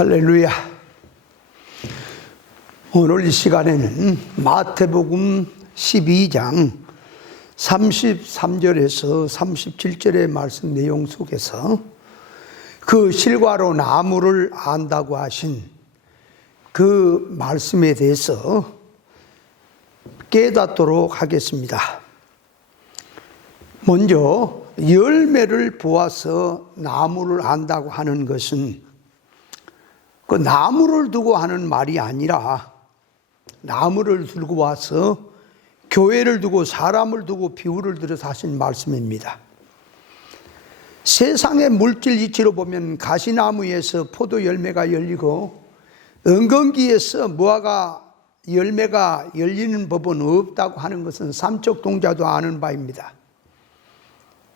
할렐루야. 오늘 이 시간에는 마태복음 12장 33절에서 37절의 말씀 내용 속에서 그 실과로 나무를 안다고 하신 그 말씀에 대해서 깨닫도록 하겠습니다. 먼저 열매를 보아서 나무를 안다고 하는 것은 그 나무를 두고 하는 말이 아니라 나무를 들고 와서 교회를 두고 사람을 두고 비유를 들어서 하신 말씀입니다. 세상의 물질 이치로 보면 가시나무에서 포도 열매가 열리고 은근기에서 무화과 열매가 열리는 법은 없다고 하는 것은 삼척 동자도 아는 바입니다.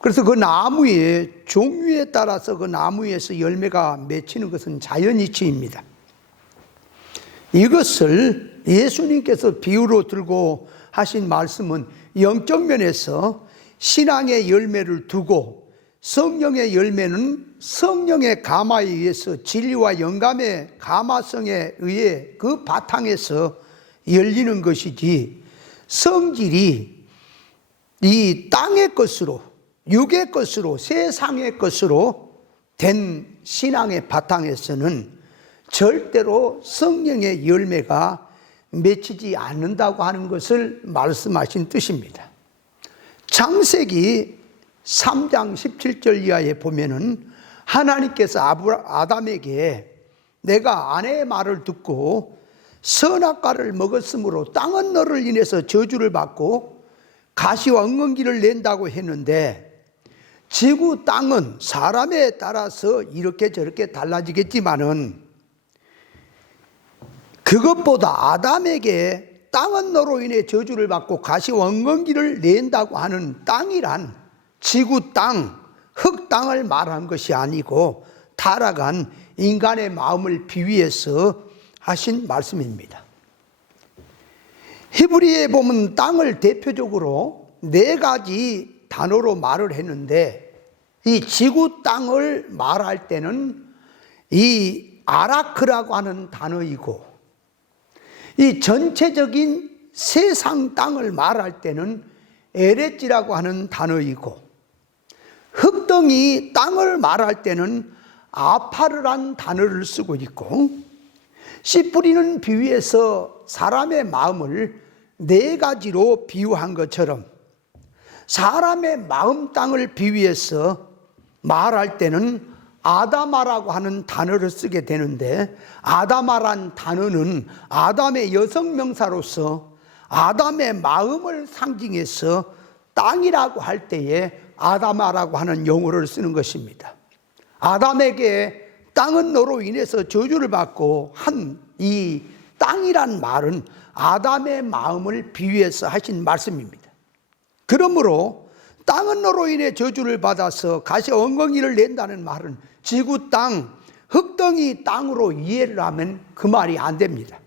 그래서 그 나무의 종류에 따라서 그 나무에서 열매가 맺히는 것은 자연이치입니다. 이것을 예수님께서 비유로 들고 하신 말씀은 영적 면에서 신앙의 열매를 두고 성령의 열매는 성령의 감화에 의해서 진리와 영감의 감화성에 의해 그 바탕에서 열리는 것이지, 성질이 이 땅의 것으로 육의 것으로 세상의 것으로 된 신앙의 바탕에서는 절대로 성령의 열매가 맺히지 않는다고 하는 것을 말씀하신 뜻입니다. 창세기 3장 17절 이하에 보면은 하나님께서 아담에게 내가 아내의 말을 듣고 선악과를 먹었으므로 땅은 너를 인해서 저주를 받고 가시와 응언기를 낸다고 했는데, 지구 땅은 사람에 따라서 이렇게 저렇게 달라지겠지만은 그것보다 아담에게 땅은 너로 인해 저주를 받고 가시와 응언기를 낸다고 하는 땅이란 지구 땅, 흙 땅을 말한 것이 아니고 타락한 인간의 마음을 비유해서 하신 말씀입니다. 히브리에 보면 땅을 대표적으로 4가지 단어로 말을 했는데, 이 지구 땅을 말할 때는 이 아라크라고 하는 단어이고, 이 전체적인 세상 땅을 말할 때는 에레지라고 하는 단어이고, 흙덩이 땅을 말할 때는 아파르란 단어를 쓰고 있고, 씨 뿌리는 비유에서 사람의 마음을 4가지로 비유한 것처럼 사람의 마음 땅을 비유해서 말할 때는 아다마라고 하는 단어를 쓰게 되는데, 아다마란 단어는 아담의 여성 명사로서 아담의 마음을 상징해서 땅이라고 할 때에 아다마라고 하는 용어를 쓰는 것입니다. 아담에게 땅은 너로 인해서 저주를 받고 한 이 땅이란 말은 아담의 마음을 비유해서 하신 말씀입니다. 그러므로 땅은 너로 인해 저주를 받아서 가시와 엉겅이를 낸다는 말은 지구 땅, 흙덩이 땅으로 이해를 하면 그 말이 안 됩니다.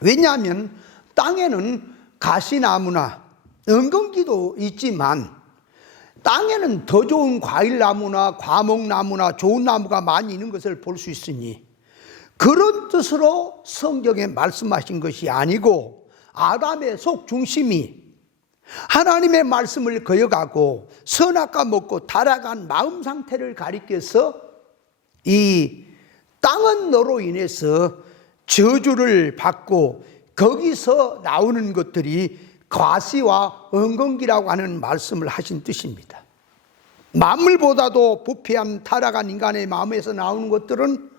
왜냐하면 땅에는 가시나무나 엉겅기도 있지만 땅에는 더 좋은 과일나무나 과목나무나 좋은 나무가 많이 있는 것을 볼 수 있으니, 그런 뜻으로 성경에 말씀하신 것이 아니고 아담의 속 중심이 하나님의 말씀을 거역하고 선악과 먹고 타락한 마음 상태를 가리켜서 이 땅은 너로 인해서 저주를 받고 거기서 나오는 것들이 가시와 엉겅기라고 하는 말씀을 하신 뜻입니다. 만물보다도 부패한 타락한 인간의 마음에서 나오는 것들은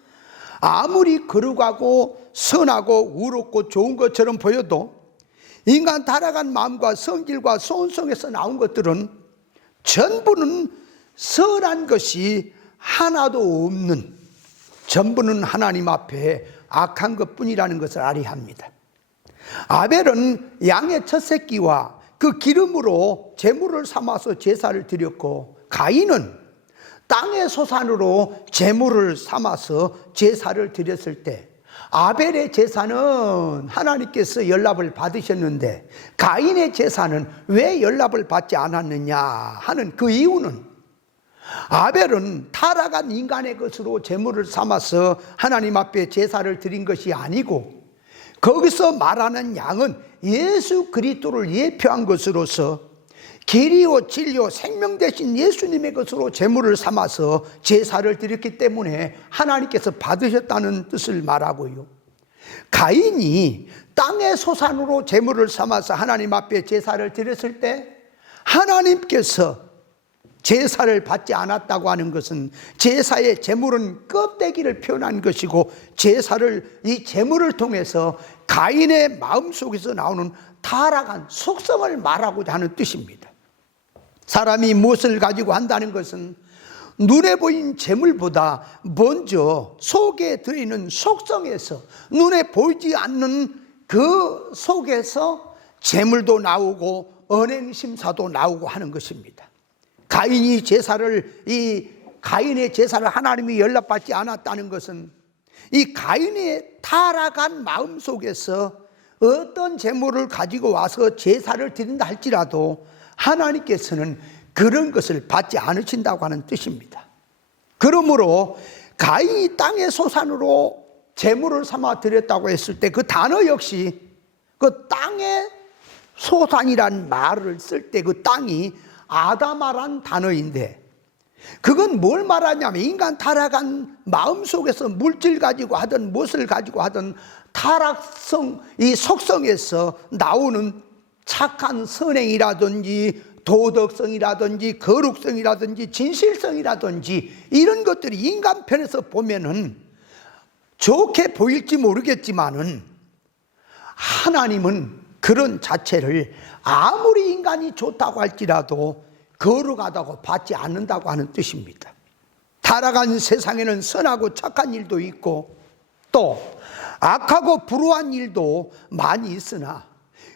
아무리 거룩하고 선하고 의롭고 좋은 것처럼 보여도 인간 타락한 마음과 성질과 소원성에서 나온 것들은 전부는 선한 것이 하나도 없는, 전부는 하나님 앞에 악한 것뿐이라는 것을 알아야 합니다. 아벨은 양의 첫 새끼와 그 기름으로 제물을 삼아서 제사를 드렸고, 가인은 땅의 소산으로 제물을 삼아서 제사를 드렸을 때 아벨의 제사는 하나님께서 연락을 받으셨는데 가인의 제사는 왜 연락을 받지 않았느냐 하는 그 이유는 아벨은 타락한 인간의 것으로 제물을 삼아서 하나님 앞에 제사를 드린 것이 아니고, 거기서 말하는 양은 예수 그리스도를 예표한 것으로서 길이요 진리요 생명 되신 예수님의 것으로 제물을 삼아서 제사를 드렸기 때문에 하나님께서 받으셨다는 뜻을 말하고요, 가인이 땅의 소산으로 제물을 삼아서 하나님 앞에 제사를 드렸을 때 하나님께서 제사를 받지 않았다고 하는 것은 제사의 제물은 껍데기를 표현한 것이고, 이 제물을 통해서 가인의 마음속에서 나오는 타락한 속성을 말하고자 하는 뜻입니다. 사람이 무엇을 가지고 한다는 것은 눈에 보인 제물보다 먼저 속에 들어있는 속성에서, 눈에 보이지 않는 그 속에서 제물도 나오고 언행심사도 나오고 하는 것입니다. 가인의 제사를 하나님이 연락받지 않았다는 것은 이 가인의 타락한 마음 속에서 어떤 제물을 가지고 와서 제사를 드린다 할지라도 하나님께서는 그런 것을 받지 않으신다고 하는 뜻입니다. 그러므로 가인이 땅의 소산으로 제물을 삼아 드렸다고 했을 때 그 단어 역시 그 땅의 소산이란 말을 쓸 때 그 땅이 아다마란 단어인데, 그건 뭘 말하냐면 인간 타락한 마음속에서 물질 가지고 하든 무엇을 가지고 하든 타락성, 이 속성에서 나오는 착한 선행이라든지 도덕성이라든지 거룩성이라든지 진실성이라든지 이런 것들이 인간 편에서 보면은 좋게 보일지 모르겠지만은 하나님은 그런 자체를 아무리 인간이 좋다고 할지라도 거룩하다고 받지 않는다고 하는 뜻입니다. 타락한 세상에는 선하고 착한 일도 있고 또 악하고 불우한 일도 많이 있으나,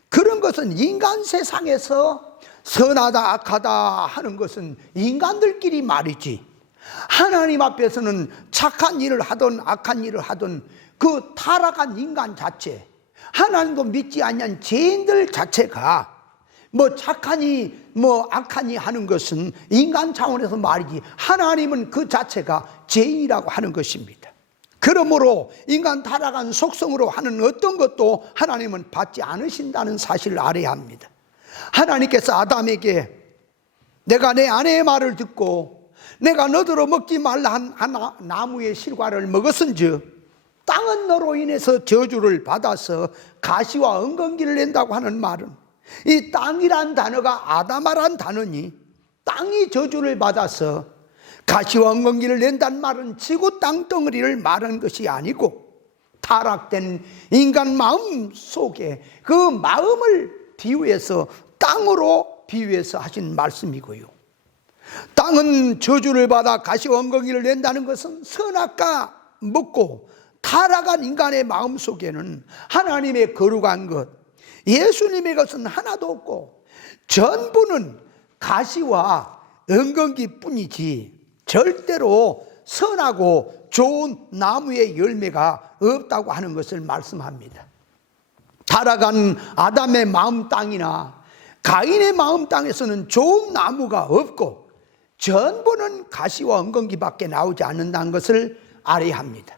그런 것은 인간 세상에서 선하다 악하다 하는 것은 인간들끼리 말이지, 하나님 앞에서는 착한 일을 하든 악한 일을 하든 그 타락한 인간 자체, 하나님도 믿지 않는 죄인들 자체가 뭐 착하니 뭐 악하니 하는 것은 인간 차원에서 말이지, 하나님은 그 자체가 죄인이라고 하는 것입니다. 그러므로 인간 타락한 속성으로 하는 어떤 것도 하나님은 받지 않으신다는 사실을 알아야 합니다. 하나님께서 아담에게 내가 내 아내의 말을 듣고 내가 너더러 먹지 말라 한 나무의 실과를 먹었은즉 땅은 너로 인해서 저주를 받아서 가시와 엉겅기를 낸다고 하는 말은, 이 땅이란 단어가 아다마란 단어니 땅이 저주를 받아서 가시와 엉겅기를 낸다는 말은 지구 땅덩어리를 말하는 것이 아니고 타락된 인간 마음 속에 그 마음을 비유해서 땅으로 비유해서 하신 말씀이고요, 땅은 저주를 받아 가시와 엉겅기를 낸다는 것은 선악과 먹고 타락한 인간의 마음 속에는 하나님의 거룩한 것, 예수님의 것은 하나도 없고 전부는 가시와 엉겅기 뿐이지 절대로 선하고 좋은 나무의 열매가 없다고 하는 것을 말씀합니다. 타락한 아담의 마음 땅이나 가인의 마음 땅에서는 좋은 나무가 없고 전부는 가시와 엉겅기밖에 나오지 않는다는 것을 알아야 합니다.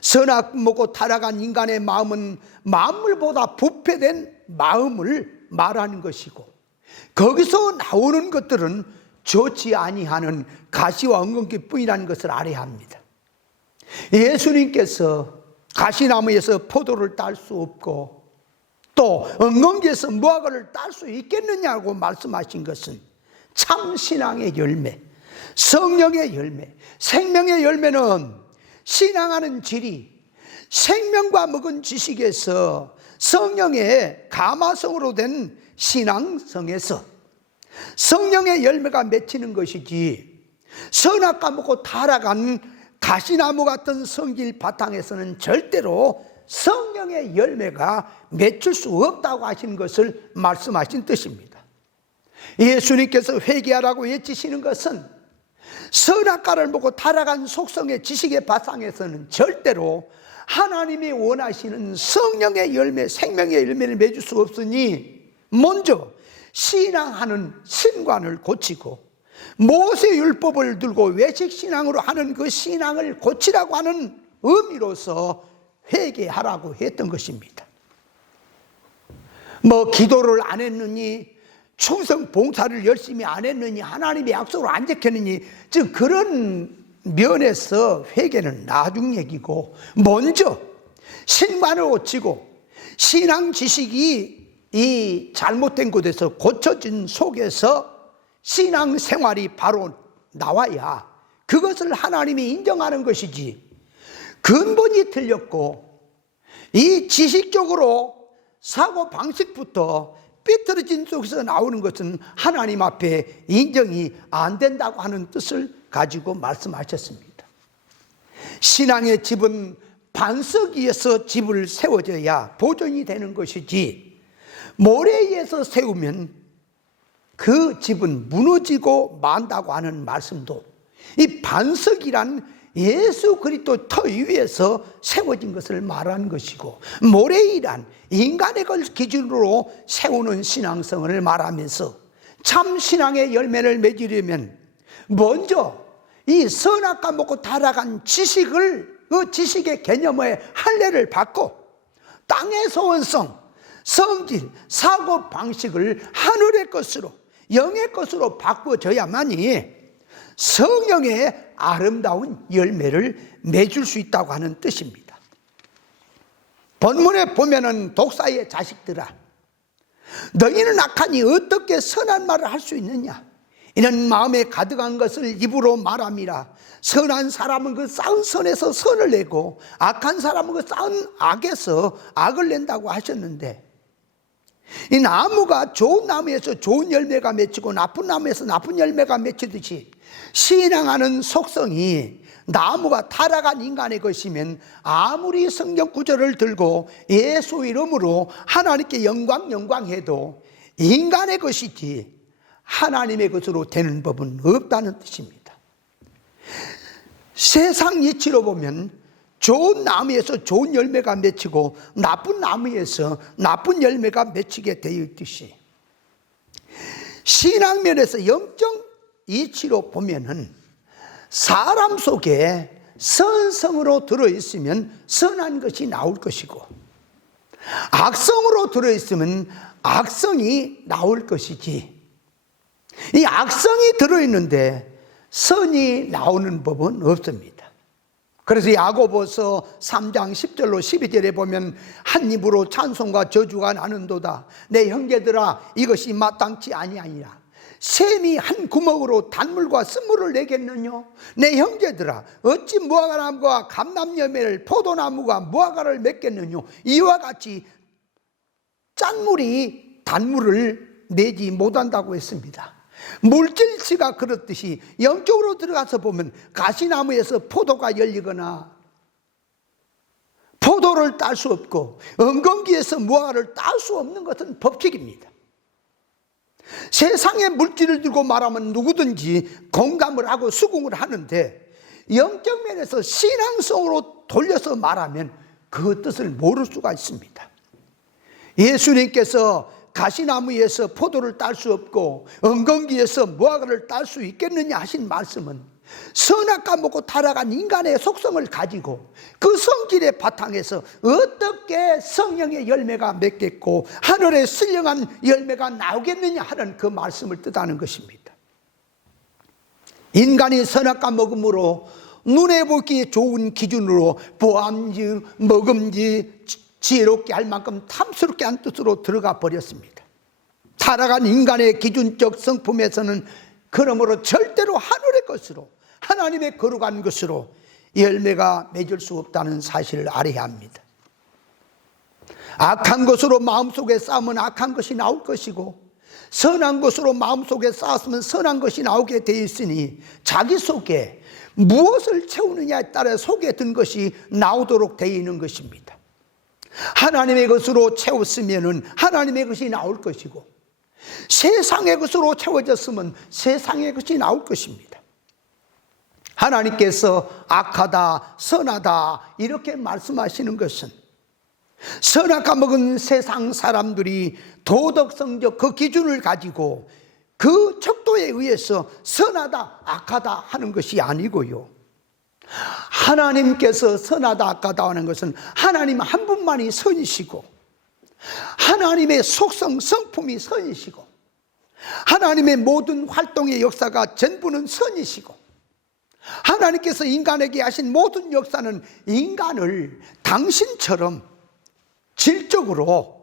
선악 먹고 타락한 인간의 마음은 만물보다 부패된 마음을 말하는 것이고, 거기서 나오는 것들은 좋지 아니하는 가시와 엉겅기 뿐이라는 것을 알아야 합니다. 예수님께서 가시나무에서 포도를 딸 수 없고 또 엉겅기에서 무화과를 딸 수 있겠느냐고 말씀하신 것은 참 신앙의 열매, 성령의 열매, 생명의 열매는 신앙하는 질이 생명과 먹은 지식에서 성령의 가마성으로 된 신앙성에서 성령의 열매가 맺히는 것이지, 선악과 먹고 타락한 가시나무 같은 성질 바탕에서는 절대로 성령의 열매가 맺힐 수 없다고 하신 것을 말씀하신 뜻입니다. 예수님께서 회개하라고 외치시는 것은 선악과를 먹고 타락한 속성의 지식의 바탕에서는 절대로 하나님이 원하시는 성령의 열매, 생명의 열매를 맺을 수 없으니 먼저 신앙하는 신관을 고치고 모세 율법을 들고 외식 신앙으로 하는 그 신앙을 고치라고 하는 의미로서 회개하라고 했던 것입니다. 뭐 기도를 안 했느니, 충성 봉사를 열심히 안 했느니, 하나님의 약속을 안 지켰느니, 즉 그런 면에서 회개는 나중 얘기고, 먼저 신관을 고치고 신앙 지식이 이 잘못된 곳에서 고쳐진 속에서 신앙 생활이 바로 나와야 그것을 하나님이 인정하는 것이지, 근본이 틀렸고 이 지식적으로 사고 방식부터 삐뚤어진 속에서 나오는 것은 하나님 앞에 인정이 안 된다고 하는 뜻을 가지고 말씀하셨습니다. 신앙의 집은 반석 위에서 집을 세워져야 보존이 되는 것이지, 모래 위에서 세우면 그 집은 무너지고 만다고 하는 말씀도 이 반석이란 예수 그리스도 터 위에서 세워진 것을 말하는 것이고, 모래이란 인간의 걸 기준으로 세우는 신앙성을 말하면서 참 신앙의 열매를 맺으려면 먼저 이 선악과 먹고 타락한 지식을, 그 지식의 개념의 할례를 받고 땅의 소원성, 성질, 사고 방식을 하늘의 것으로, 영의 것으로 바꿔줘야만이 성령의 아름다운 열매를 맺을 수 있다고 하는 뜻입니다. 본문에 보면은 독사의 자식들아, 너희는 악하니 어떻게 선한 말을 할 수 있느냐? 이는 마음에 가득한 것을 입으로 말함이라. 선한 사람은 그 쌓은 선에서 선을 내고 악한 사람은 그 쌓은 악에서 악을 낸다고 하셨는데, 이 나무가 좋은 나무에서 좋은 열매가 맺히고 나쁜 나무에서 나쁜 열매가 맺히듯이, 신앙하는 속성이 나무가 타락한 인간의 것이면 아무리 성경 구절을 들고 예수 이름으로 하나님께 영광 해도 인간의 것이지 하나님의 것으로 되는 법은 없다는 뜻입니다. 세상 이치로 보면 좋은 나무에서 좋은 열매가 맺히고 나쁜 나무에서 나쁜 열매가 맺히게 되어 있듯이, 신앙면에서 영적 이치로 보면은 사람 속에 선성으로 들어있으면 선한 것이 나올 것이고, 악성으로 들어있으면 악성이 나올 것이지, 이 악성이 들어있는데 선이 나오는 법은 없습니다. 그래서 야고보서 3장 10절로 12절에 보면 한 입으로 찬송과 저주가 나는도다. 내 형제들아, 이것이 마땅치 아니하니라. 샘이 한 구멍으로 단물과 쓴물을 내겠느냐? 내 형제들아, 어찌 무화과나무가 감람열매를, 포도나무가 무화과를 맺겠느냐? 이와 같이 짠물이 단물을 내지 못한다고 했습니다. 물질치가 그렇듯이 영적으로 들어가서 보면 가시나무에서 포도가 열리거나 포도를 딸 수 없고 엉겅퀴에서 무화과를 딸 수 없는 것은 법칙입니다. 세상의 물질을 들고 말하면 누구든지 공감을 하고 수긍을 하는데, 영적 면에서 신앙성으로 돌려서 말하면 그 뜻을 모를 수가 있습니다. 예수님께서 가시나무에서 포도를 딸 수 없고 엉겅퀴에서 무화과를 딸 수 있겠느냐 하신 말씀은, 선악과 먹고 타락한 인간의 속성을 가지고 그 성질의 바탕에서 어떻게 성령의 열매가 맺겠고 하늘의 신령한 열매가 나오겠느냐 하는 그 말씀을 뜻하는 것입니다. 인간이 선악과 먹음으로 눈에 보기 좋은 기준으로 보암지, 먹음지, 지혜롭게 할 만큼 탐스럽게 한 뜻으로 들어가 버렸습니다. 타락한 인간의 기준적 성품에서는 그러므로 절대로 하늘의 것으로, 하나님의 거룩한 것으로 열매가 맺을 수 없다는 사실을 알아야 합니다. 악한 것으로 마음속에 쌓으면 악한 것이 나올 것이고, 선한 것으로 마음속에 쌓았으면 선한 것이 나오게 되어 있으니, 자기 속에 무엇을 채우느냐에 따라 속에 든 것이 나오도록 되어 있는 것입니다. 하나님의 것으로 채웠으면 하나님의 것이 나올 것이고, 세상의 것으로 채워졌으면 세상의 것이 나올 것입니다. 하나님께서 악하다, 선하다 이렇게 말씀하시는 것은, 선악과 먹은 세상 사람들이 도덕성적 그 기준을 가지고 그 척도 속도에 의해서 선하다 악하다 하는 것이 아니고요, 하나님께서 선하다 악하다 하는 것은 하나님 한 분만이 선이시고, 하나님의 속성 성품이 선이시고, 하나님의 모든 활동의 역사가 전부는 선이시고, 하나님께서 인간에게 하신 모든 역사는 인간을 당신처럼 질적으로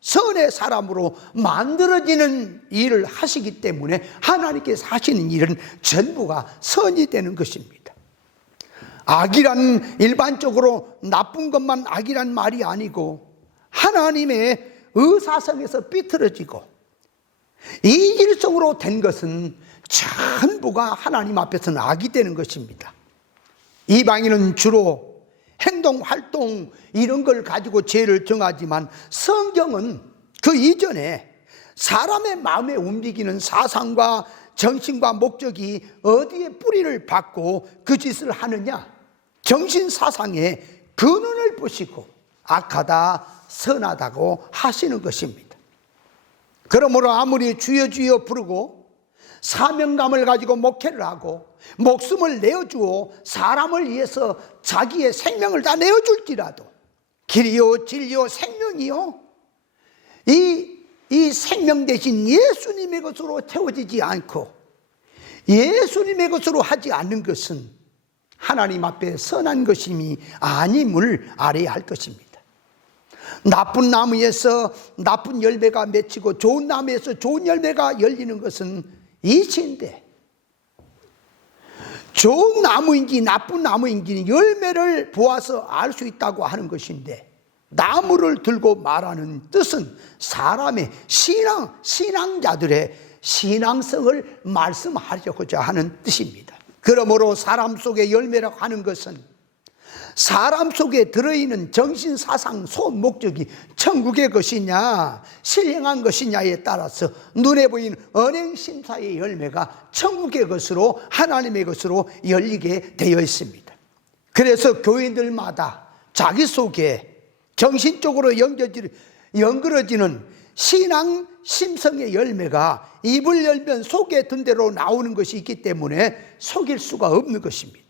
선의 사람으로 만들어지는 일을 하시기 때문에 하나님께서 하시는 일은 전부가 선이 되는 것입니다. 악이란 일반적으로 나쁜 것만 악이란 말이 아니고, 하나님의 의사성에서 삐뚤어지고 이질성으로 된 것은 전부가 하나님 앞에서는 악이 되는 것입니다. 이방인은 주로 행동, 활동 이런 걸 가지고 죄를 정하지만, 성경은 그 이전에 사람의 마음에 움직이는 사상과 정신과 목적이 어디에 뿌리를 받고 그 짓을 하느냐, 정신 사상의 근원을 보시고 악하다 선하다고 하시는 것입니다. 그러므로 아무리 주여 주여 부르고 사명감을 가지고 목회를 하고 목숨을 내어주어 사람을 위해서 자기의 생명을 다 내어줄지라도 길이요 진리요 생명이요, 이 생명 대신 예수님의 것으로 채워지지 않고 예수님의 것으로 하지 않는 것은 하나님 앞에 선한 것임이 아님을 알아야 할 것입니다. 나쁜 나무에서 나쁜 열매가 맺히고 좋은 나무에서 좋은 열매가 열리는 것은 이치인데, 좋은 나무인지 나쁜 나무인지 열매를 보아서 알 수 있다고 하는 것인데, 나무를 들고 말하는 뜻은 사람의 신앙자들의 신앙성을 말씀하려고자 하는 뜻입니다. 그러므로 사람 속의 열매라고 하는 것은 사람 속에 들어있는 정신, 사상, 소원, 목적이 천국의 것이냐 신령한 것이냐에 따라서 눈에 보이는 언행심사의 열매가 천국의 것으로 하나님의 것으로 열리게 되어 있습니다. 그래서 교인들마다 자기 속에 정신적으로 연그러지는 신앙 심성의 열매가 입을 열면 속에 든 대로 나오는 것이 있기 때문에 속일 수가 없는 것입니다.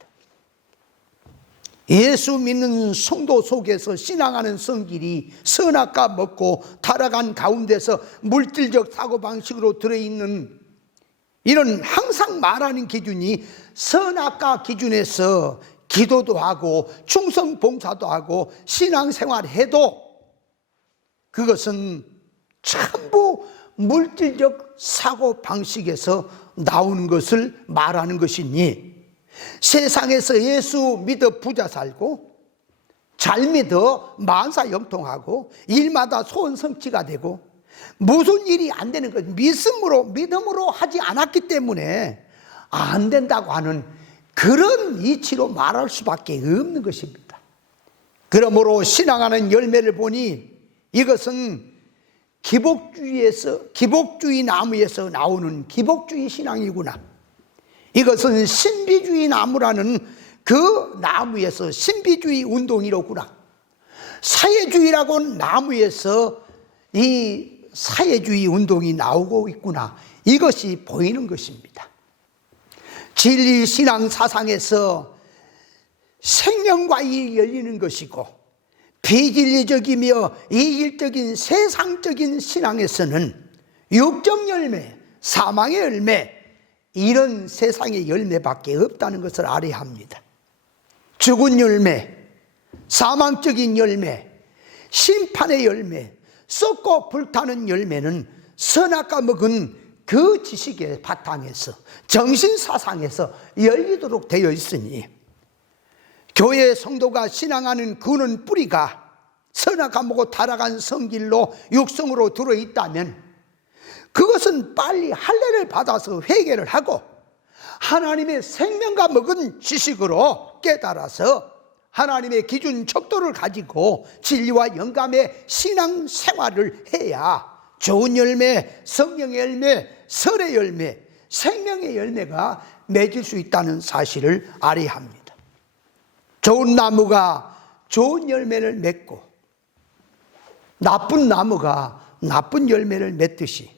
예수 믿는 성도 속에서 신앙하는 성질이 선악과 먹고 타락한 가운데서 물질적 사고방식으로 들어있는, 이런 항상 말하는 기준이 선악과 기준에서 기도도 하고 충성 봉사도 하고 신앙생활 해도 그것은 전부 물질적 사고방식에서 나오는 것을 말하는 것이니, 세상에서 예수 믿어 부자 살고 잘 믿어 만사 형통하고 일마다 소원 성취가 되고 무슨 일이 안 되는 것, 믿음으로 하지 않았기 때문에 안 된다고 하는 그런 이치로 말할 수밖에 없는 것입니다. 그러므로 신앙하는 열매를 보니 이것은 기복주의 나무에서 나오는 기복주의 신앙이구나, 이것은 신비주의 나무라는 그 나무에서 신비주의 운동이로구나, 사회주의라고 나무에서 이 사회주의 운동이 나오고 있구나, 이것이 보이는 것입니다. 진리 신앙 사상에서 생명과 일이 열리는 것이고, 비진리적이며 이질적인 세상적인 신앙에서는 육적 열매, 사망의 열매, 이런 세상의 열매밖에 없다는 것을 알아야 합니다. 죽은 열매, 사망적인 열매, 심판의 열매, 썩고 불타는 열매는 선악과 먹은 그 지식의 바탕에서 정신사상에서 열리도록 되어 있으니, 교회 성도가 신앙하는 근원 뿌리가 선악과 먹고 타락한 성질로 육성으로 들어있다면 그것은 빨리 할례를 받아서 회개를 하고 하나님의 생명과 먹은 지식으로 깨달아서 하나님의 기준 척도를 가지고 진리와 영감의 신앙 생활을 해야 좋은 열매, 성령의 열매, 설의 열매, 생명의 열매가 맺을 수 있다는 사실을 알아야 합니다. 좋은 나무가 좋은 열매를 맺고 나쁜 나무가 나쁜 열매를 맺듯이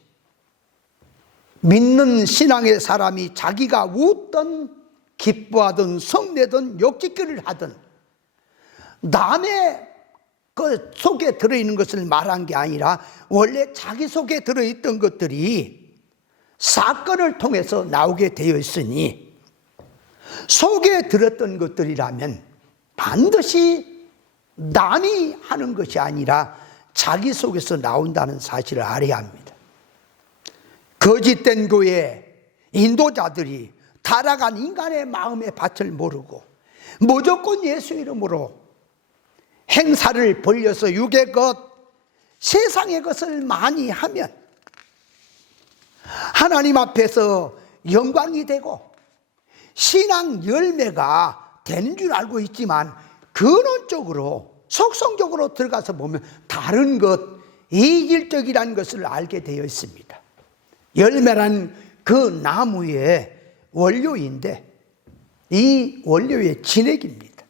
믿는 신앙의 사람이 자기가 웃던 기뻐하든 성내든 욕짓기를 하든 남의 그 속에 들어있는 것을 말한 게 아니라 원래 자기 속에 들어있던 것들이 사건을 통해서 나오게 되어 있으니 속에 들었던 것들이라면 반드시 남이 하는 것이 아니라 자기 속에서 나온다는 사실을 알아야 합니다. 거짓된 교회 인도자들이 타락한 인간의 마음의 밭을 모르고 무조건 예수 이름으로 행사를 벌려서 육의 것, 세상의 것을 많이 하면 하나님 앞에서 영광이 되고 신앙 열매가 되는 줄 알고 있지만 근원적으로 속성적으로 들어가서 보면 다른 것, 이질적이라는 것을 알게 되어 있습니다. 열매란 그 나무의 원료인데 이 원료의 진액입니다.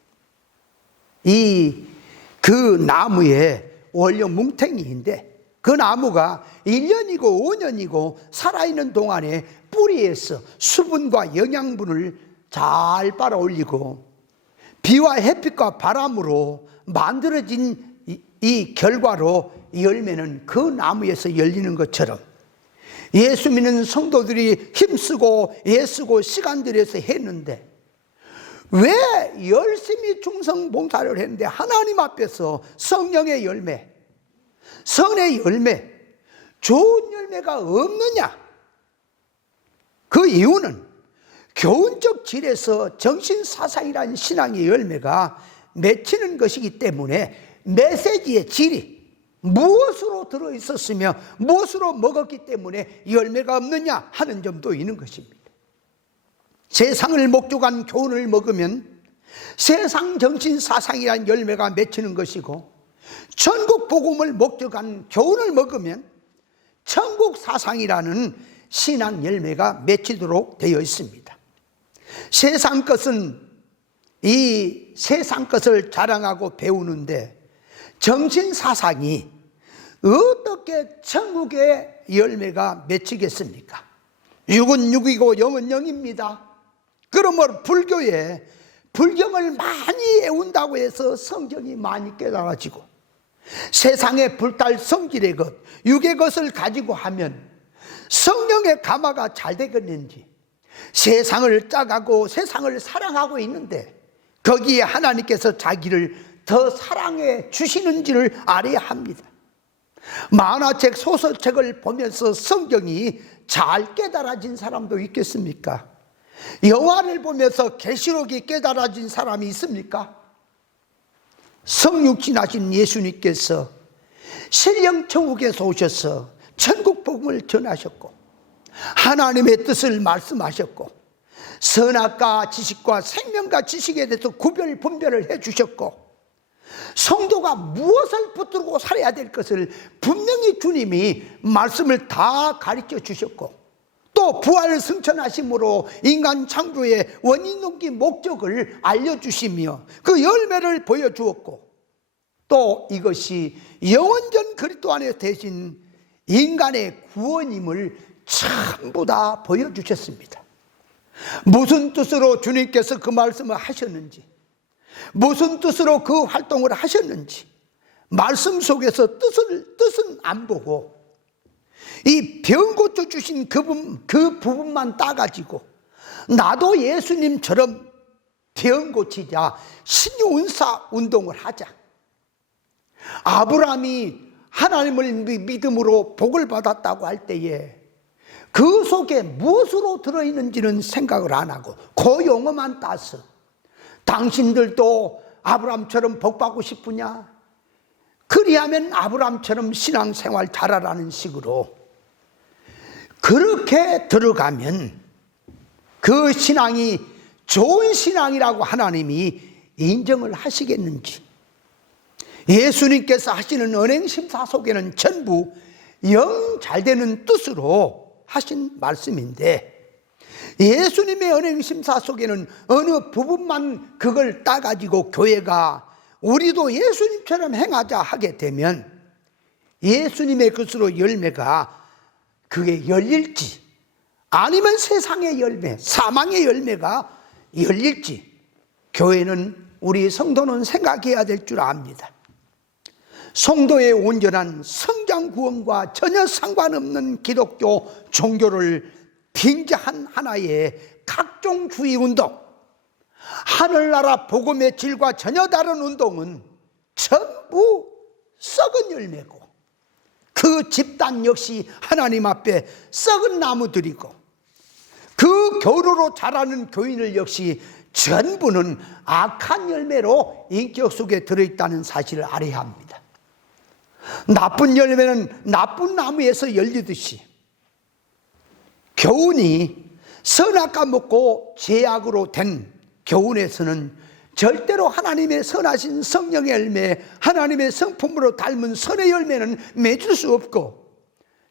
그 나무의 원료 뭉탱이인데 그 나무가 1년이고 5년이고 살아있는 동안에 뿌리에서 수분과 영양분을 잘 빨아올리고 비와 햇빛과 바람으로 만들어진 이 결과로 이 열매는 그 나무에서 열리는 것처럼 예수 믿는 성도들이 힘쓰고 애쓰고 시간 들여서 했는데 왜 열심히 충성 봉사를 했는데 하나님 앞에서 성령의 열매, 선의 열매, 좋은 열매가 없느냐? 그 이유는 교훈적 질에서 정신사상이라는 신앙의 열매가 맺히는 것이기 때문에 메시지의 질이 무엇으로 들어있었으며 무엇으로 먹었기 때문에 열매가 없느냐 하는 점도 있는 것입니다. 세상을 목적한 교훈을 먹으면 세상 정신사상이라는 열매가 맺히는 것이고 천국 복음을 목적한 교훈을 먹으면 천국 사상이라는 신앙 열매가 맺히도록 되어 있습니다. 세상 것은 이 세상 것을 자랑하고 배우는데 정신사상이 어떻게 천국의 열매가 맺히겠습니까? 육은 육이고 영은 영입니다. 그러므로 불교에 불경을 많이 애운다고 해서 성경이 많이 깨달아지고 세상의 불탈 성질의 것, 육의 것을 가지고 하면 성령의 감화가 잘 되겠는지 세상을 짜가고 세상을 사랑하고 있는데 거기에 하나님께서 자기를 더 사랑해 주시는지를 알아야 합니다. 만화책, 소설책을 보면서 성경이 잘 깨달아진 사람도 있겠습니까? 영화를 보면서 계시록이 깨달아진 사람이 있습니까? 성육신하신 예수님께서 신령천국에서 오셔서 천국 복음을 전하셨고 하나님의 뜻을 말씀하셨고 선악과 지식과 생명과 지식에 대해서 구별 분별을 해주셨고 성도가 무엇을 붙들고 살아야 될 것을 분명히 주님이 말씀을 다 가르쳐 주셨고 또 부활을 승천하심으로 인간 창조의 원인 동기 목적을 알려주시며 그 열매를 보여주었고 또 이것이 영원전 그리스도 안에 되신 인간의 구원임을 전부 다 보여주셨습니다. 무슨 뜻으로 주님께서 그 말씀을 하셨는지 무슨 뜻으로 그 활동을 하셨는지 말씀 속에서 뜻은 안 보고 이 병 고쳐주신 그 부분만 따가지고 나도 예수님처럼 병 고치자 신유은사 운동을 하자. 아브라함이 하나님을 믿음으로 복을 받았다고 할 때에 그 속에 무엇으로 들어있는지는 생각을 안 하고 그 용어만 따서 당신들도 아브라함처럼 복받고 싶으냐? 그리하면 아브라함처럼 신앙생활 잘하라는 식으로 그렇게 들어가면 그 신앙이 좋은 신앙이라고 하나님이 인정을 하시겠는지 예수님께서 하시는 언행심사 속에는 전부 영 잘되는 뜻으로 하신 말씀인데 예수님의 언행심사 속에는 어느 부분만 그걸 따가지고 교회가 우리도 예수님처럼 행하자 하게 되면 예수님의 것으로 열매가 그게 열릴지 아니면 세상의 열매, 사망의 열매가 열릴지 교회는, 우리 성도는 생각해야 될 줄 압니다. 성도의 온전한 성장 구원과 전혀 상관없는 기독교 종교를 빙자한 하나의 각종주의 운동, 하늘나라 복음의 질과 전혀 다른 운동은 전부 썩은 열매고, 그 집단 역시 하나님 앞에 썩은 나무들이고, 그 교로로 자라는 교인들 역시 전부는 악한 열매로 인격 속에 들어있다는 사실을 알아야 합니다. 나쁜 열매는 나쁜 나무에서 열리듯이 교훈이 선악과 먹고 죄악으로 된 교훈에서는 절대로 하나님의 선하신 성령의 열매, 하나님의 성품으로 닮은 선의 열매는 맺을 수 없고,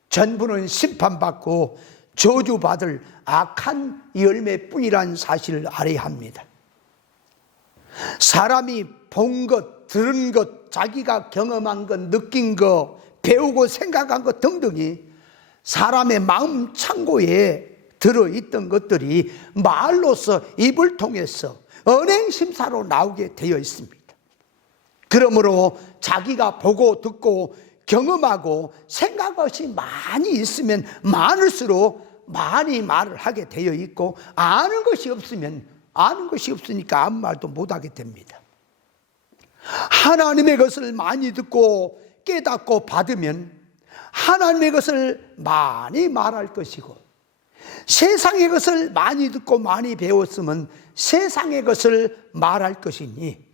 전부는 심판받고 저주받을 악한 열매뿐이라는 사실을 알아야 합니다. 사람이 본 것, 들은 것, 자기가 경험한 것, 느낀 것, 배우고 생각한 것 등등이 사람의 마음 창고에 들어있던 것들이 말로서, 입을 통해서 언행심사로 나오게 되어 있습니다. 그러므로 자기가 보고 듣고 경험하고 생각 것이 많이 있으면 많을수록 많이 말을 하게 되어 있고, 아는 것이 없으니까 아무 말도 못하게 됩니다. 하나님의 것을 많이 듣고 깨닫고 받으면 하나님의 것을 많이 말할 것이고, 세상의 것을 많이 듣고 많이 배웠으면 세상의 것을 말할 것이니,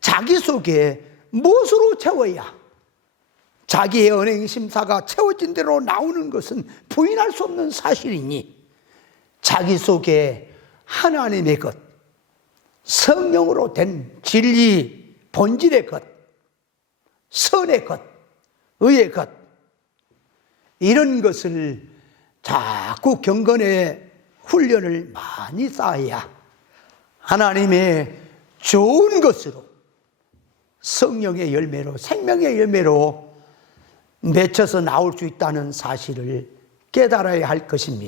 자기 속에 무엇으로 채워야 자기의 언행심사가 채워진 대로 나오는 것은 부인할 수 없는 사실이니, 자기 속에 하나님의 것, 성령으로 된 진리, 본질의 것, 선의 것, 의의 것, 이런 것을 자꾸 경건의 훈련을 많이 쌓아야 하나님의 좋은 것으로, 성령의 열매로, 생명의 열매로 맺혀서 나올 수 있다는 사실을 깨달아야 할 것입니다.